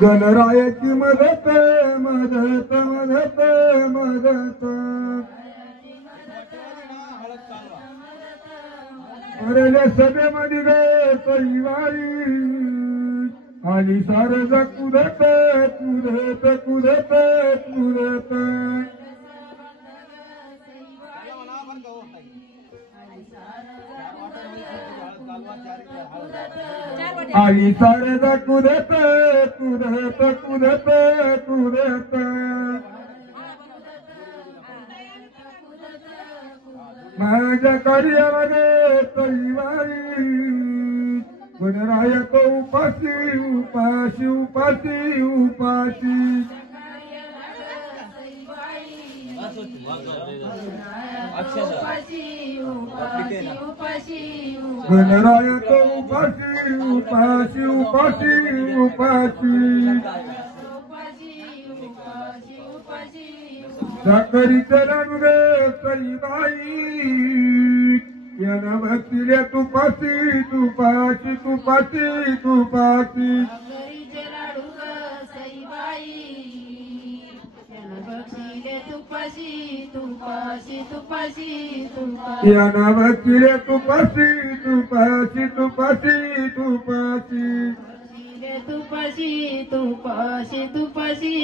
गणरायाची मदत मदत मदत मदत अरेल्या सभेमध्ये गे परिवारी आली सारज कुदत कुदत कुदत कुदत आली सारज कुदत कुदत कुदत कुदत माझ्या कार्यामध्ये परिवारी गणराया तो उपाशी उपाशी उपाशी उपाशी गणराया तो उपाशी उपाशी उपाशी उपाशी साखरीचे रणवे सईबाई याना भक्तीले तुपाशी तुपाशी तुपाशी तुपाशी याना भक्तीले तुपाशी तुपाशी तुपाशी तुपाशी तुपाशी तुपाशी तुपाशी तुपाशी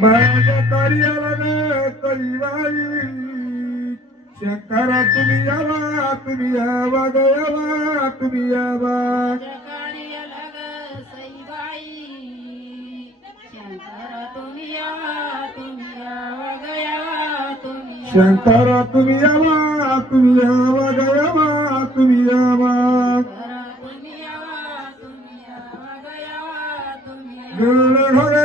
माझ्या कार्याला करीबाई शंकरा तुम्ही यावा तुम्ही यावा गयावा तुम्ही यावा कार्याला ग सईबाई शंकरा तुम्ही यावा तुम्ही यावा गयावा तुम्ही शंकरा तुम्ही यावा तुम्ही यावा गयावा तुम्ही यावा तुम्ही यावा तुम्ही यावा गयावा तुम्ही गण